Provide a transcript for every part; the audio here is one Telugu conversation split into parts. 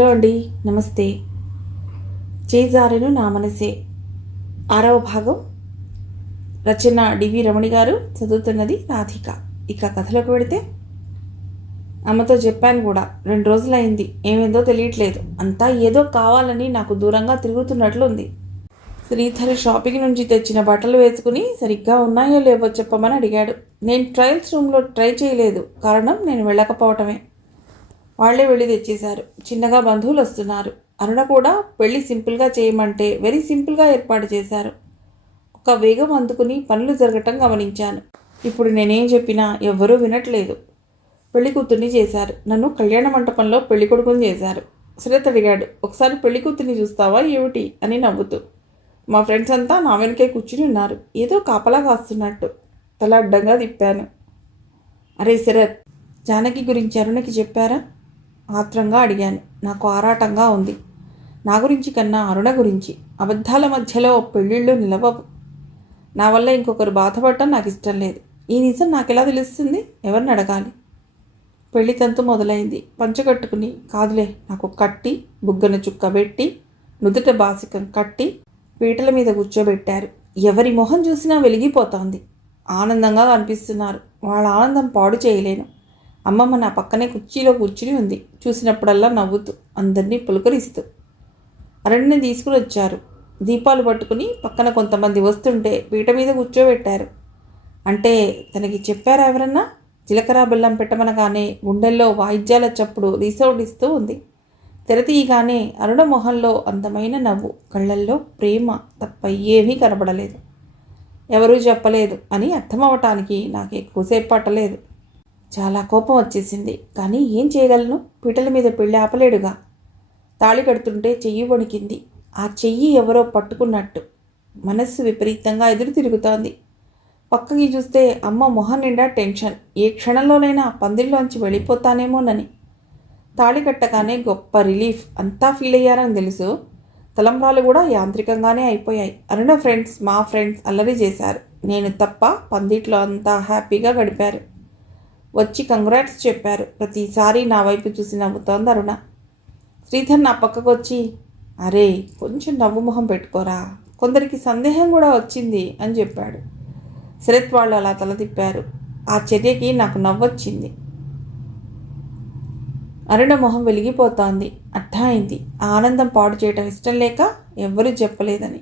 హలో అండి, నమస్తే. చేజారెను నా మనసే 6వ భాగం. రచన డివి రమణి గారు, చదువుతున్నది రాధిక. ఇక కథలోకి వెళితే, అమ్మతో చెప్పాను కూడా. 2 రోజులైంది. ఏమైందో తెలియట్లేదు. అంతా ఏదో కావాలని నాకు దూరంగా తిరుగుతున్నట్లుంది. శ్రీధర్ షాపింగ్ నుంచి తెచ్చిన బట్టలు వేసుకుని సరిగ్గా ఉన్నాయో లేవో చెప్పమని అడిగాడు. నేను ట్రయల్స్ రూమ్లో ట్రై చేయలేదు. కారణం నేను వెళ్ళకపోవటమే. వాళ్లే వెళ్ళి తెచ్చేశారు. చిన్నగా బంధువులు వస్తున్నారు. అరుణ కూడా పెళ్లి సింపుల్గా చేయమంటే వెరీ సింపుల్గా ఏర్పాటు చేశారు. ఒక వేగం అందుకుని పనులు జరగటం గమనించాను. ఇప్పుడు నేనేం చెప్పినా ఎవ్వరూ వినట్లేదు. పెళ్లి కూతుర్ని చేశారు. నన్ను కళ్యాణ మంటపంలో పెళ్లి కొడుకుని చేశారు. సురేత్ అడిగాడు, ఒకసారి పెళ్లి కూతుర్ని చూస్తావా ఏమిటి అని నవ్వుతూ. మా ఫ్రెండ్స్ అంతా నా వెనకే కూర్చుని ఉన్నారు. ఏదో కాపలా కాస్తున్నట్టు. తల అడ్డంగా తిప్పాను. అరే శరత్, జానకి గురించి అరుణకి చెప్పారా? ఆత్రంగా అడిగాను. నాకు ఆరాటంగా ఉంది. నా గురించి కన్నా అరుణ గురించి. అబద్ధాల మధ్యలో పెళ్ళిళ్ళు నిలవవు. నా వల్ల ఇంకొకరు బాధపడటం నాకు ఇష్టం లేదు. ఈ నిజం నాకెలా తెలుస్తుంది? ఎవరిని అడగాలి? పెళ్లి తంతు మొదలైంది. పంచకట్టుకుని, కాదులే, నాకు కట్టి, బుగ్గన చుక్క పెట్టి, నుదుట బాసికం కట్టి పీటల మీద కూర్చోబెట్టారు. ఎవరి మొహం చూసినా వెలిగిపోతోంది. ఆనందంగా కనిపిస్తున్నారు. వాళ్ళ ఆనందం పాడు చేయలేను. అమ్మమ్మ నా పక్కనే కుర్చీలో కూర్చుని ఉంది. చూసినప్పుడల్లా నవ్వుతూ, అందరినీ పులకరిస్తూ. అరణ్యని తీసుకుని వచ్చారు. దీపాలు పట్టుకుని పక్కన కొంతమంది వస్తుంటే పీట మీద కూర్చోబెట్టారు. అంటే తనకి చెప్పారా ఎవరన్నా? జీలకర్ర బెల్లం పెట్టమనగానే గుండెల్లో వాయిద్యాల చప్పుడు రీసౌడిస్తూ ఉంది. తెరతీయగానే అరుణ మొహంలో అందమైన నవ్వు, కళ్ళల్లో ప్రేమ తప్ప ఏమీ కనబడలేదు. ఎవరూ చెప్పలేదు అని అర్థమవటానికి నాకు ఎక్కువసేపు పట్టలేదు. చాలా కోపం వచ్చేసింది. కానీ ఏం చేయగలను? పీటల మీద పెళ్ళి ఆపలేడుగా. తాళి కడుతుంటే చెయ్యి వణికింది. ఆ చెయ్యి ఎవరో పట్టుకున్నట్టు. మనస్సు విపరీతంగా ఎదురు తిరుగుతోంది. పక్కకి చూస్తే అమ్మ మొహం నిండా టెన్షన్. ఏ క్షణంలోనైనా పందిల్లోంచి వెళ్ళిపోతానేమోనని. తాళి కట్టగానే గొప్ప రిలీఫ్. అంతా ఫీల్ అయ్యారని తెలుసు. తలంబ్రాలు కూడా యాంత్రికంగానే అయిపోయాయి. అరుణ ఫ్రెండ్స్, మా ఫ్రెండ్స్ అల్లరి చేశారు. నేను తప్ప పందిట్లో అంతా హ్యాపీగా గడిపారు. వచ్చి కంగ్రాట్స్ చెప్పారు. ప్రతిసారి నా వైపు చూసి నవ్వుతోంది అరుణ. శ్రీధర్ నా పక్కకు వచ్చి, అరే కొంచెం నవ్వు మొహం పెట్టుకోరా, కొందరికి సందేహం కూడా వచ్చింది అని చెప్పాడు. శరత్ వాళ్ళు అలా తల తిప్పారు. ఆ చర్యకి నాకు నవ్వొచ్చింది. అరుణ మొహం వెలిగిపోతోంది. అర్థమైంది. ఆ ఆనందం పాడు చేయటం ఇష్టం లేక ఎవ్వరూ చెప్పలేదని.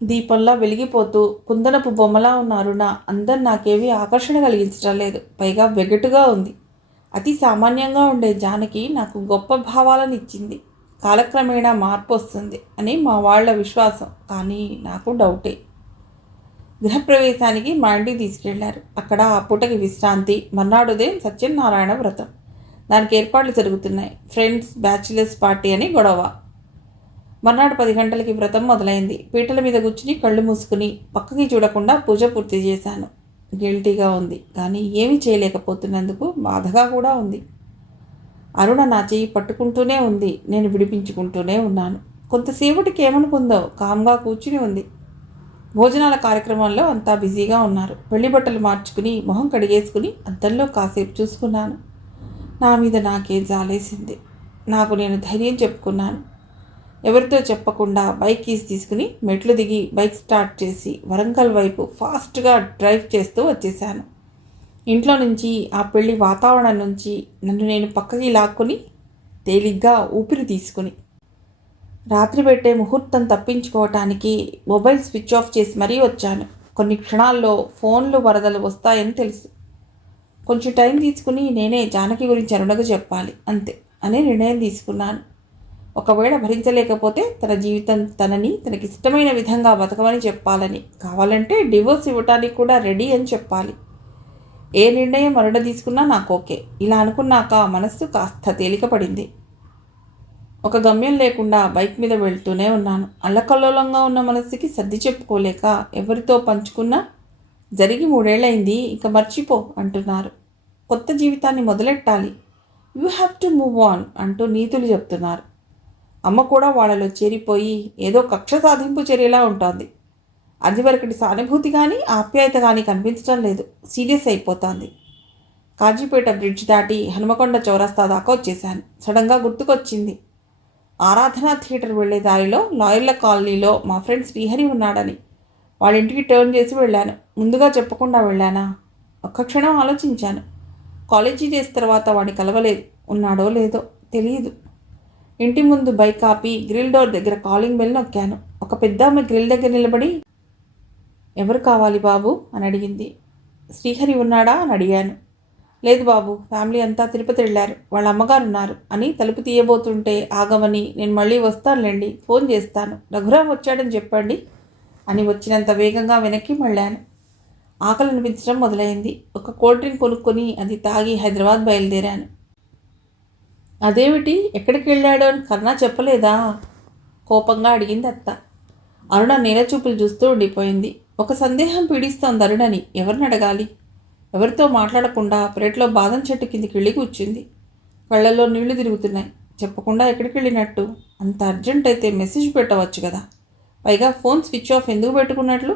దీపంలా వెలిగిపోతూ కుందనపు బొమ్మలా ఉన్న అరుణ అందరు నాకేమీ ఆకర్షణ కలిగించడం లేదు. పైగా వెగటుగా ఉంది. అతి సామాన్యంగా ఉండే జానకి నాకు గొప్ప భావాలను ఇచ్చింది. కాలక్రమేణా మార్పు వస్తుంది అని మా వాళ్ళ విశ్వాసం. కానీ నాకు డౌటే. గృహప్రవేశానికి మా ఇంటికి తీసుకెళ్లారు. అక్కడ ఆ పూటకి విశ్రాంతి. మర్నాడు ఉదయం సత్యనారాయణ వ్రతం. దానికి ఏర్పాట్లు జరుగుతున్నాయి. ఫ్రెండ్స్ బ్యాచిలర్స్ పార్టీ అని గొడవ. మర్నాడు 10 గంటలకి వ్రతం మొదలైంది. పీటల మీద కూర్చుని కళ్ళు మూసుకుని పక్కకి చూడకుండా పూజ పూర్తి చేశాను. గిల్టీగా ఉంది. కానీ ఏమీ చేయలేకపోతున్నందుకు బాధగా కూడా ఉంది. అరుణ నా చెయ్యి పట్టుకుంటూనే ఉంది. నేను విడిపించుకుంటూనే ఉన్నాను. కొంతసేపటికి ఏమనుకుందో కామ్గా కూర్చుని ఉంది. భోజనాల కార్యక్రమంలో అంతా బిజీగా ఉన్నారు. పెళ్లి బట్టలు మార్చుకుని మొహం కడిగేసుకుని అద్దంలో కాసేపు చూసుకున్నాను. నా మీద నాకే జాలేసింది. నాకు నేను ధైర్యం చెప్పుకున్నాను. ఎవరితో చెప్పకుండా బైక్ కీస్ తీసుకుని మెట్లు దిగి బైక్ స్టార్ట్ చేసి వరంగల్ వైపు ఫాస్ట్గా డ్రైవ్ చేస్తూ వచ్చేసాను. ఇంట్లో నుంచి, ఆ పెళ్లి వాతావరణం నుంచి నన్ను నేను పక్కకి లాక్కుని తేలిగ్గా ఊపిరి తీసుకుని రాత్రి పెట్టే ముహూర్తం తప్పించుకోవటానికి మొబైల్ స్విచ్ ఆఫ్ చేసి మరీ వచ్చాను. కొన్ని క్షణాల్లో ఫోన్లు వరదలు వస్తాయని తెలుసు. కొంచెం టైం తీసుకుని నేనే జానకి గురించి అరుణకు చెప్పాలి అంతే అనే నిర్ణయం తీసుకున్నాను. ఒకవేళ భరించలేకపోతే తన జీవితం తనని తనకిష్టమైన విధంగా బతకమని చెప్పాలని, కావాలంటే డివోర్స్ ఇవ్వటానికి కూడా రెడీ అని చెప్పాలి. ఏ నిర్ణయం అరుణ తీసుకున్నా నాకు ఓకే. ఇలా అనుకున్నాక మనస్సు కాస్త తేలికపడింది. ఒక గమ్యం లేకుండా బైక్ మీద వెళ్తూనే ఉన్నాను. అల్లకల్లోలంగా ఉన్న మనస్సుకి సర్ది చెప్పుకోలేక ఎవరితో పంచుకున్నా జరిగి 3 ఏళ్ళైంది, ఇక మర్చిపో అంటున్నారు. కొత్త జీవితాన్ని మొదలెట్టాలి. You have to move on అంటూ నీతులు చెప్తున్నారు. అమ్మ కూడా వాళ్ళలో చేరిపోయి ఏదో కక్ష సాధింపు చర్యలా ఉంటుంది. అది వరకటి సానుభూతి కానీ ఆప్యాయత కానీ కనిపించడం లేదు. సీరియస్ అయిపోతుంది. కాజీపేట బ్రిడ్జ్ దాటి హనుమకొండ చౌరస్తా దాకా వచ్చేసాను. సడన్గా గుర్తుకొచ్చింది, ఆరాధన థియేటర్ వెళ్లే దారిలో లాయర్ల కాలనీలో మా ఫ్రెండ్ శ్రీహరి ఉన్నాడని వాళ్ళ ఇంటికి టర్న్ చేసి వెళ్ళాను. ముందుగా చెప్పకుండా వెళ్ళానా? ఒక్క క్షణం ఆలోచించాను. కాలేజీ డేస్ తర్వాత వాడిని కలవలేదు. ఉన్నాడో లేదో తెలియదు. ఇంటి ముందు బైక్ ఆపి గ్రిల్ డోర్ దగ్గర కాలింగ్ బెల్ నొక్కాను. ఒక పెద్ద ఆమె గ్రిల్ దగ్గర నిలబడి, ఎవరు కావాలి బాబు అని అడిగింది. శ్రీహరి ఉన్నాడా అని అడిగాను. లేదు బాబు, ఫ్యామిలీ అంతా తిరుపతి వెళ్ళారు, వాళ్ళ అమ్మగారు ఉన్నారు అని తలుపు తీయబోతుంటే ఆగమని, నేను మళ్ళీ వస్తానులేండి, ఫోన్ చేస్తాను, రఘురామ్ వచ్చాడని చెప్పండి అని వచ్చినంత వేగంగా వెనక్కి మళ్ళాను. ఆకలి అనిపించడం మొదలైంది. ఒక కోల్డ్ డ్రింక్ కొనుక్కొని అది తాగి హైదరాబాద్ బయలుదేరాను. అదేమిటి, ఎక్కడికి వెళ్ళాడో అని కన్నా చెప్పలేదా? కోపంగా అడిగింది అత్త. అరుణ నేల చూపులు చూస్తూ ఉండిపోయింది. ఒక సందేహం పీడిస్తోంది అరుణని. ఎవరిని అడగాలి? ఎవరితో మాట్లాడకుండా పెరట్లో బాదం చెట్టు కిందికి వెళ్ళి కూర్చుంది. కళ్ళల్లో నీళ్లు తిరుగుతున్నాయి. చెప్పకుండా ఎక్కడికి వెళ్ళినట్టు? అంత అర్జెంట్ అయితే మెసేజ్ పెట్టవచ్చు కదా. పైగా ఫోన్ స్విచ్ ఆఫ్ ఎందుకు పెట్టుకున్నట్లు?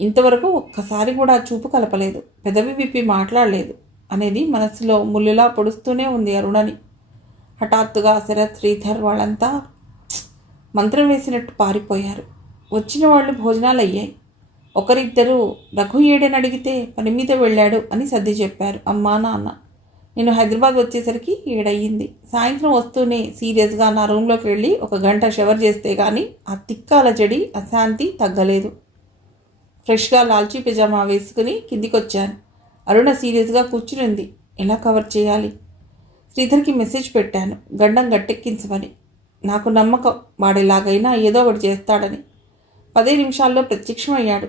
ఇంతవరకు ఒక్కసారి కూడా చూపు కలపలేదు, పెదవి విప్పి మాట్లాడలేదు అనేది మనసులో ముళ్ళులా పొడుస్తూనే ఉంది అరుణని. హఠాత్తుగా శరత్, శ్రీధర్ వాళ్ళంతా మంత్రం వేసినట్టు పారిపోయారు. వచ్చిన వాళ్ళు భోజనాలు అయ్యాయి. ఒకరిద్దరు రఘు ఏడని అడిగితే పని మీద వెళ్ళాడు అని సర్ది చెప్పారు అమ్మా నాన్న. నేను హైదరాబాద్ వచ్చేసరికి 7 అయ్యింది. సాయంత్రం వస్తూనే సీరియస్గా నా రూమ్లోకి వెళ్ళి 1 గంట షవర్ చేస్తే కానీ ఆ తిక్కాల జడి అశాంతి తగ్గలేదు. ఫ్రెష్గా లాల్చీ పిజామా వేసుకుని కిందికొచ్చాను. అరుణ సీరియస్గా కూర్చునింది. ఎలా కవర్ చేయాలి? శ్రీధర్కి మెసేజ్ పెట్టాను, గండం గట్టెక్కించమని. నాకు నమ్మకం వాడేలాగైనా ఏదో ఒకటి చేస్తాడని. 10 నిమిషాల్లో ప్రత్యక్షమయ్యాడు.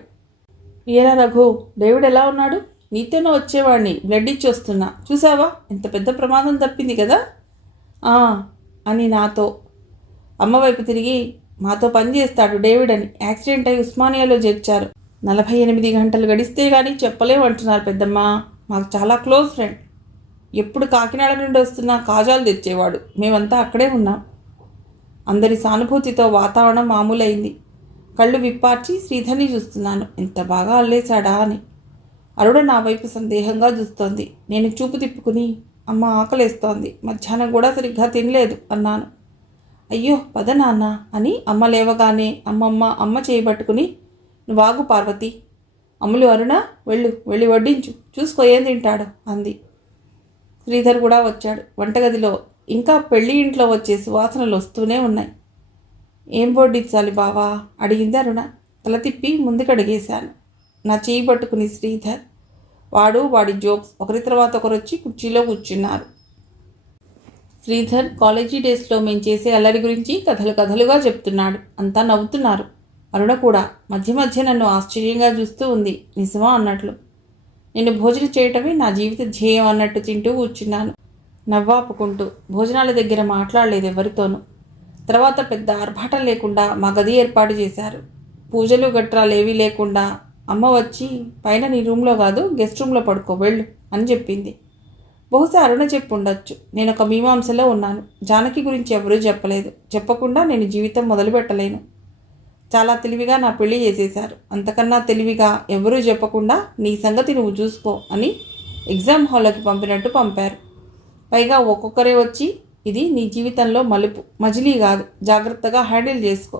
ఏరా రఘు, డేవిడ్ ఎలా ఉన్నాడు? నీతోనే వచ్చేవాడిని, బ్లడ్ ఇచ్చి వస్తున్నా, చూసావా ఎంత పెద్ద ప్రమాదం తప్పింది కదా అని నాతో. అమ్మ వైపు తిరిగి, మాతో పని చేస్తాడు డేవిడ్ అని యాక్సిడెంట్ అయి ఉస్మానియాలో చేర్చారు. 48 గంటలు గడిస్తే కానీ చెప్పలేమంటున్నారు పెద్దమ్మ. మాకు చాలా క్లోజ్ ఫ్రెండ్. ఎప్పుడు కాకినాడ నుండి వస్తున్నా కాజాలు తెచ్చేవాడు. మేమంతా అక్కడే ఉన్నాం. అందరి సానుభూతితో వాతావరణం మామూలైంది. కళ్ళు విప్పార్చి శ్రీధర్ని చూస్తున్నాను. ఎంత బాగా అల్లేశాడా అని. అరుణ నా వైపు సందేహంగా చూస్తోంది. నేను చూపు తిప్పుకుని, అమ్మ ఆకలేస్తోంది, మధ్యాహ్నం కూడా సరిగ్గా తినలేదు అన్నాను. అయ్యో పద నాన్న అని అమ్మ లేవగానే అమ్మ చేయబట్టుకుని, నువ్వాగు పార్వతి, అమ్ములు అరుణ వెళ్ళి వడ్డించు, చూసుకో ఏం తింటాడు అంది. శ్రీధర్ కూడా వచ్చాడు. వంటగదిలో ఇంకా పెళ్లి ఇంట్లో వచ్చే సువాసనలు వస్తూనే ఉన్నాయి. ఏం వడ్డించాలి బావా అడిగింది అరుణ. తల తిప్పి ముందుకడిగేశాను. నా చేయి పట్టుకుని శ్రీధర్, వాడి జోక్స్ ఒకరి తర్వాత ఒకరు వచ్చి కుర్చీలో కూర్చున్నారు. శ్రీధర్ కాలేజీ డేస్లో మేము చేసే అల్లరి గురించి కథలుగా చెప్తున్నాడు. అంతా నవ్వుతున్నారు. అరుణ కూడా మధ్య నన్ను ఆశ్చర్యంగా చూస్తూ ఉంది. నిజమా అన్నట్లు. నేను భోజనం చేయటమే నా జీవిత ధ్యేయం అన్నట్టు తింటూ కూర్చున్నాను, నవ్వాపుకుంటూ. భోజనాల దగ్గర మాట్లాడలేదు ఎవరితోనూ. తర్వాత పెద్ద ఆర్భాటం లేకుండా మా గది ఏర్పాటు చేశారు. పూజలు గట్రాలు ఏవీ లేకుండా అమ్మ వచ్చి, పైన నీ రూమ్లో కాదు గెస్ట్ రూమ్లో పడుకో వెళ్ళు అని చెప్పింది. బహుశా అరుణ చెప్పు ఉండొచ్చు. నేను ఒక మీమాంసలో ఉన్నాను. జానకి గురించి ఎవరూ చెప్పలేదు. చెప్పకుండా నేను జీవితం మొదలు పెట్టలేను. చాలా తెలివిగా నా పెళ్లి చేసేశారు. అంతకన్నా తెలివిగా ఎవరూ చెప్పకుండా నీ సంగతి నువ్వు చూసుకో అని ఎగ్జామ్ హాల్లోకి పంపినట్టు పంపారు. పైగా ఒక్కొక్కరే వచ్చి, ఇది నీ జీవితంలో మలుపు, మజిలీ కాదు, జాగ్రత్తగా హ్యాండిల్ చేసుకో,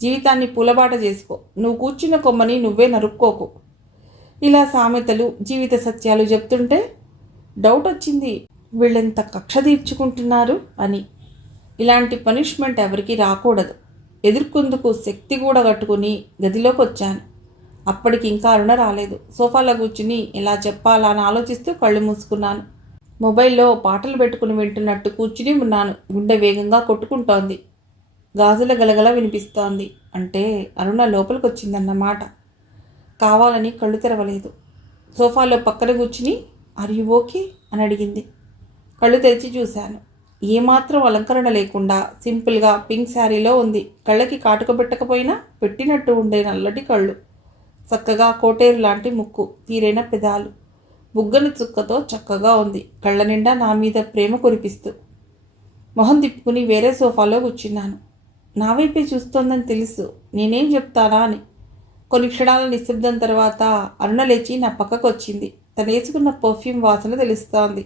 జీవితాన్ని పూలబాట చేసుకో, నువ్వు కూర్చున్న కొమ్మని నువ్వే నరుక్కోకు, ఇలా సామెతలు, జీవిత సత్యాలు చెప్తుంటే డౌట్ వచ్చింది, వీళ్ళెంత కక్ష తీర్చుకుంటున్నారు అని. ఇలాంటి పనిష్మెంట్ ఎవరికి రాకూడదు. ఎదుర్కొందుకు శక్తి కూడా కట్టుకుని గదిలోకి వచ్చాను. అప్పటికి ఇంకా అరుణ రాలేదు. సోఫాలో కూర్చుని ఎలా చెప్పాలా అని ఆలోచిస్తూ కళ్ళు మూసుకున్నాను. మొబైల్లో పాటలు పెట్టుకుని వింటున్నట్టు కూర్చుని ఉన్నాను. గుండె వేగంగా కొట్టుకుంటోంది. గాజుల గలగల వినిపిస్తోంది. అంటే అరుణ లోపలికి వచ్చిందన్నమాట. కావాలని కళ్ళు తెరవలేదు. సోఫాలో పక్కన కూర్చుని, ఆర్ యు ఓకే అని అడిగింది. కళ్ళు తెరిచి చూశాను. ఏమాత్రం అలంకరణ లేకుండా సింపుల్గా పింక్ శారీలో ఉంది. కళ్ళకి కాటుక పెట్టకపోయినా పెట్టినట్టు ఉండే నల్లటి కళ్ళు, చక్కగా కోటేరు లాంటి ముక్కు, తీరైన పెదాలు, బుగ్గని చుక్కతో చక్కగా ఉంది. కళ్ళ నిండా నా మీద ప్రేమ కురిపిస్తూ. మొహం తిప్పుకుని వేరే సోఫాలో కూర్చున్నాను. నా వైపే చూస్తోందని తెలుసు. నేనేం చెప్తానా అని. కొన్ని క్షణాల నిశ్శబ్దం తర్వాత అరుణ లేచి నా పక్కకు వచ్చింది. తను వేసుకున్న పర్ఫ్యూమ్ వాసన తెలుస్తోంది.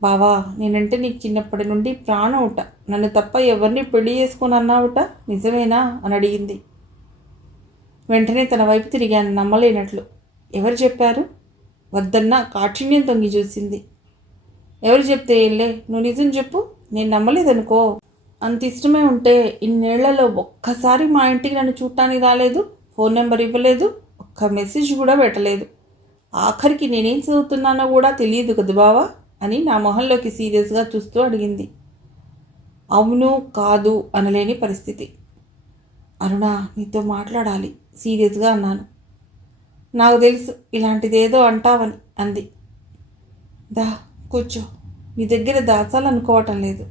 బావా, నేనంటే నీకు చిన్నప్పటి నుండి ప్రాణం. నన్ను తప్ప ఎవరిని పెళ్లి చేసుకుని అన్నావుట, నిజమేనా అని అడిగింది. వెంటనే తన వైపు తిరిగాను నమ్మలేనట్లు. ఎవరు చెప్పారు? వద్దన్న కాఠిన్యం తొంగి చూసింది. ఎవరు చెప్తే ఏంలే, నువ్వు నిజం చెప్పు. నేను నమ్మలేదనుకో. అంత ఇష్టమే ఉంటే ఇన్నేళ్లలో ఒక్కసారి మా ఇంటికి నన్ను చూడటానికి రాలేదు, ఫోన్ నెంబర్ ఇవ్వలేదు, ఒక్క మెసేజ్ కూడా పెట్టలేదు. ఆఖరికి నేనేం చదువుతున్నానో కూడా తెలియదు కదా బావా అని నా మొహంలోకి సీరియస్గా చూస్తూ అడిగింది. అవును కాదు అనలేని పరిస్థితి. అరుణ, నీతో మాట్లాడాలి సీరియస్గా అన్నాను. నాకు తెలుసు ఇలాంటిదేదో అంటావని అంది. దా కూర్చో. నీ దగ్గర దాచాలనుకోవటం లేదు.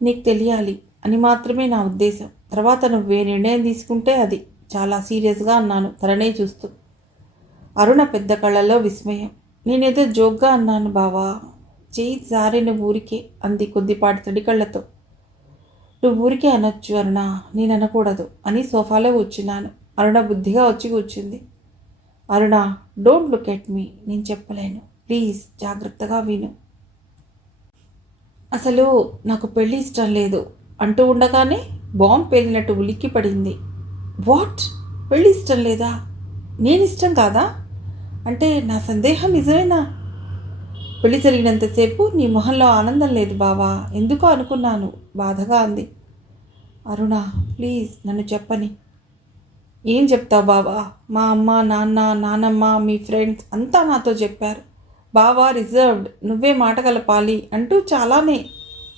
నీకు తెలియాలి అని మాత్రమే నా ఉద్దేశం. తర్వాత నువ్వే నిర్ణయం తీసుకుంటే అది. చాలా సీరియస్గా అన్నాను తననే చూస్తూ. అరుణ పెద్ద కళ్ళలో విస్మయం. నేనేదో జోక్గా అన్నాను బావా. చేయి జారిన ఊరికే అంది కొద్దిపాటి తడి కళ్ళతో. నువ్వు ఊరికే అనొచ్చు అరుణ, నేను అనకూడదు అని సోఫాలో కూర్చున్నాను. అరుణ బుద్ధిగా వచ్చి కూర్చుంది. అరుణ, డోంట్ లుక్ ఎట్ మీ. నేను చెప్పలేను, ప్లీజ్ జాగ్రత్తగా విను. అసలు నాకు పెళ్ళి ఇష్టం లేదు అంటూ ఉండగానే బాంబు పేలినట్టు ఉలిక్కి పడింది. వాట్? పెళ్ళి ఇష్టం లేదా? నేను ఇష్టం కాదా? అంటే నా సందేహం నిజమేనా? పెళ్లి జరిగినంతసేపు నీ మొహంలో ఆనందం లేదు బావా, ఎందుకో అనుకున్నాను బాధగా అంది. అరుణ, ప్లీజ్ నన్ను చెప్పని. ఏం చెప్తావు బావా? మా అమ్మ, నాన్న, నానమ్మ, మీ ఫ్రెండ్స్ అంతా నాతో చెప్పారు. బావా రిజర్వ్డ్, నువ్వే మాట కలపాలి అంటూ చాలానే.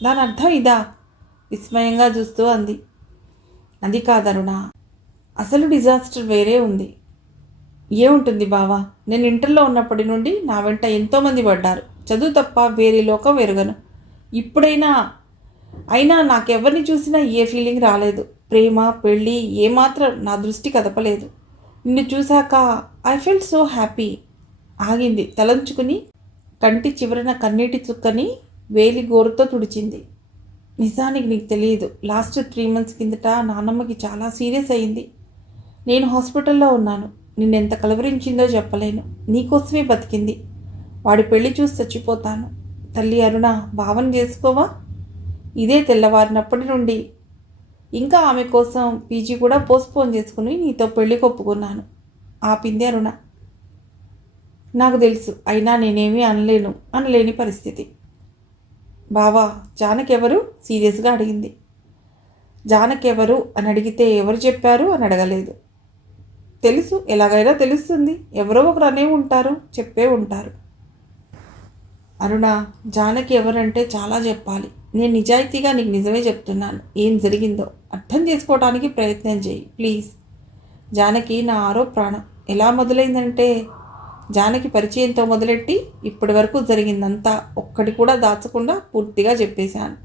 దాని అర్థం ఇదా? విస్మయంగా చూస్తూ అంది. అది కాదరుణ, అసలు డిజాస్టర్ వేరే ఉంది. ఏముంటుంది బావా? నేను ఇంటర్లో ఉన్నప్పటి నుండి నా వెంట ఎంతోమంది పడ్డారు. చదువు తప్ప వేరే లోకం ఎరుగను. అయినా నాకెవరిని చూసినా ఏ ఫీలింగ్ రాలేదు. ప్రేమ, పెళ్ళి ఏమాత్రం నా దృష్టి కదపలేదు. నిన్ను చూశాక ఐ ఫెల్ట్ సో హ్యాపీ. ఆగింది. తలంచుకుని కంటి చివరన కన్నీటి చుక్కని వేలి గోరుతో తుడిచింది. నిజానికి నీకు తెలియదు, లాస్ట్ 3 months కిందట నాన్నమ్మకి చాలా సీరియస్ అయింది. నేను హాస్పిటల్లో ఉన్నాను. నిన్నెంత కలవరించిందో చెప్పలేను. నీకోసమే బతికింది. వాడి పెళ్లి చూసి చచ్చిపోతాను. తల్లి అరుణ, భావన చేసుకోవా? ఇదే తెల్లవారినప్పటి నుండి ఇంకా ఆమె కోసం పీజీ కూడా పోస్ట్పోన్ చేసుకుని నీతో పెళ్లి కొప్పుకున్నాను. ఆపింది అరుణ. నాకు తెలుసు, అయినా నేనేమీ అనలేని పరిస్థితి. బావా, జానకెవరు? సీరియస్గా అడిగింది. జానకెవరు అని అడిగితే ఎవరు చెప్పారు అని అడగలేదు. తెలుసు, ఎలాగైనా తెలుస్తుంది. ఎవరో ఒకరు అనే ఉంటారు, చెప్పే ఉంటారు. అరుణ, జానకి ఎవరంటే చాలా చెప్పాలి. నేను నిజాయితీగా నీకు నిజమే చెప్తున్నాను. ఏం జరిగిందో అర్థం చేసుకోవడానికి ప్రయత్నం చేయి ప్లీజ్. జానకి నా ఆరో ప్రాణం. ఎలా మొదలైందంటే, జానకి పరిచయంతో మొదలెట్టి ఇప్పటి వరకు జరిగిందంతా ఒక్కటి కూడా దాచకుండా పూర్తిగా చెప్పేశాను.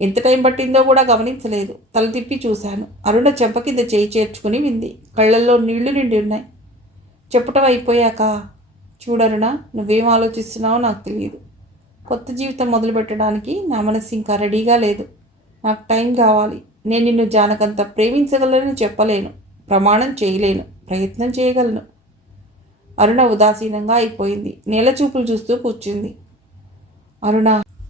ఎంత టైం పట్టిందో కూడా గమనించలేదు. తల తిప్పి చూశాను. అరుణ చెంప కింద చేయి చేర్చుకుని వింది. కళ్ళల్లో నీళ్లు నిండి ఉన్నాయి. చెప్పటం అయిపోయాక, చూడరుణ, నువ్వేం ఆలోచిస్తున్నావో నాకు తెలియదు. కొత్త జీవితం మొదలుపెట్టడానికి నా మనసు ఇంకా రెడీగా లేదు. నాకు టైం కావాలి. నేను నిన్ను జానకంత ప్రేమించగలనని చెప్పలేను, ప్రమాణం చేయలేను, ప్రయత్నం చేయగలను. అరుణ ఉదాసీనంగా అయిపోయింది. నేల చూపులు చూస్తూ కూర్చుంది. అరుణ,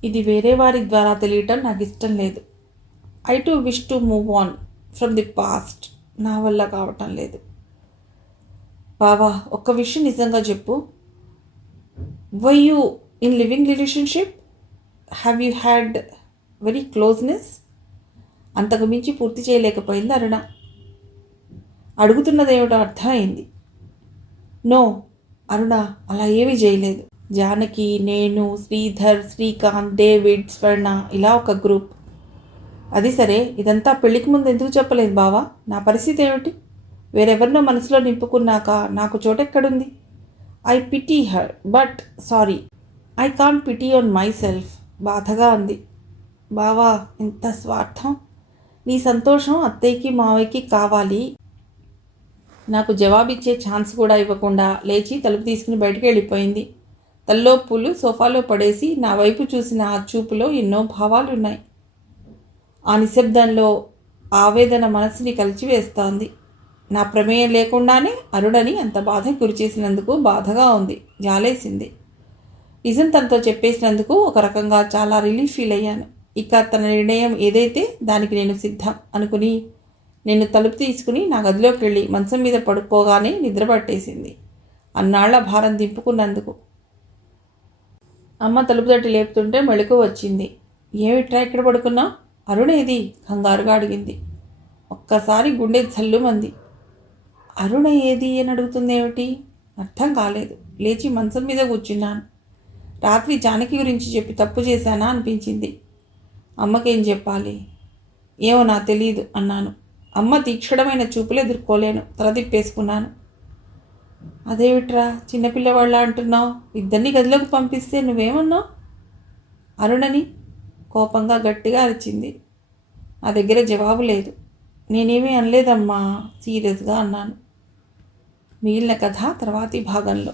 ఇది వేరే వారి ద్వారా తెలియటం నాకు ఇష్టం లేదు. I to wish to move on from the past. నా వల్ల కావటం లేదు. బావా, ఒక్క విషయం నిజంగా చెప్పు. Why you in living relationship? Have you had very closeness? అంతకు మించి పూర్తి చేయలేకపోయింది అరుణ. అడుగుతున్నదేమిటో అర్థమైంది. నో అరుణ, అలా ఏమీ చేయలేదు. జానకి, నేను, శ్రీధర్, శ్రీకాంత్, డేవిడ్, స్వర్ణ, ఇలా ఒక గ్రూప్. అది సరే, ఇదంతా పెళ్లికి ముందు ఎందుకు చెప్పలేదు బావా? నా పరిస్థితి ఏమిటి? వేరెవరినో మనసులో నింపుకున్నాక నాకు చోటెక్కడుంది? I pity her, but sorry, I can't pity on myself. బాధగా అంది. బావా, ఎంత స్వార్థం. నీ సంతోషం అత్తయ్యకి మావయ్యకి కావాలి. నాకు జవాబిచ్చే ఛాన్స్ కూడా ఇవ్వకుండా లేచి తలుపు తీసుకుని బయటికి వెళ్ళిపోయింది. తల్లో పూలు సోఫాలో పడేసి నా వైపు చూసిన ఆ చూపులో ఎన్నో భావాలున్నాయి. ఆ నిశ్శబ్దంలో ఆవేదన మనసుని కలిచివేస్తోంది. నా ప్రమేయం లేకుండానే అరుడని అంత బాధకు గురిచేసినందుకు బాధగా ఉంది, జాలేసింది. నిజం తనతో చెప్పేసినందుకు ఒక రకంగా చాలా రిలీఫ్ ఫీల్ అయ్యాను. ఇక తన నిర్ణయం ఏదైతే దానికి నేను సిద్ధం అనుకుని నేను తలుపు తీసుకుని నా గదిలోకి వెళ్ళి మంచం మీద పడుకోగానే నిద్ర పట్టేసింది. అన్నాళ్ల భారం దింపుకున్నందుకు. అమ్మ తలుపు తట్టి లేపుతుంటే మెళుకు వచ్చింది. ఏమిట్రా ఇక్కడ పడుకున్నా? అరుణేది? కంగారుగా అడిగింది. ఒక్కసారి గుండె జల్లుమంది. అరుణ ఏది అని అడుగుతుందేమిటి? అర్థం కాలేదు. లేచి మంచం మీద కూర్చున్నాను. రాత్రి జానకి గురించి చెప్పి తప్పు చేశానా అనిపించింది. అమ్మకేం చెప్పాలి? ఏమో నాకు తెలియదు అన్నాను. అమ్మ తీక్షణమైన చూపులు ఎదుర్కోలేను. తల తిప్పేసుకున్నాను. అదేమిట్రా చిన్నపిల్లవాళ్ళ అంటున్నావు? ఇద్దరిని గదిలోకి పంపిస్తే నువ్వేమన్నావు? అరుణని కోపంగా గట్టిగా అరిచింది. నా దగ్గర జవాబు లేదు. నేనేమీ అనలేదమ్మా, సీరియస్గా అన్నాను. మిగిలిన కథ తర్వాతి భాగంలో.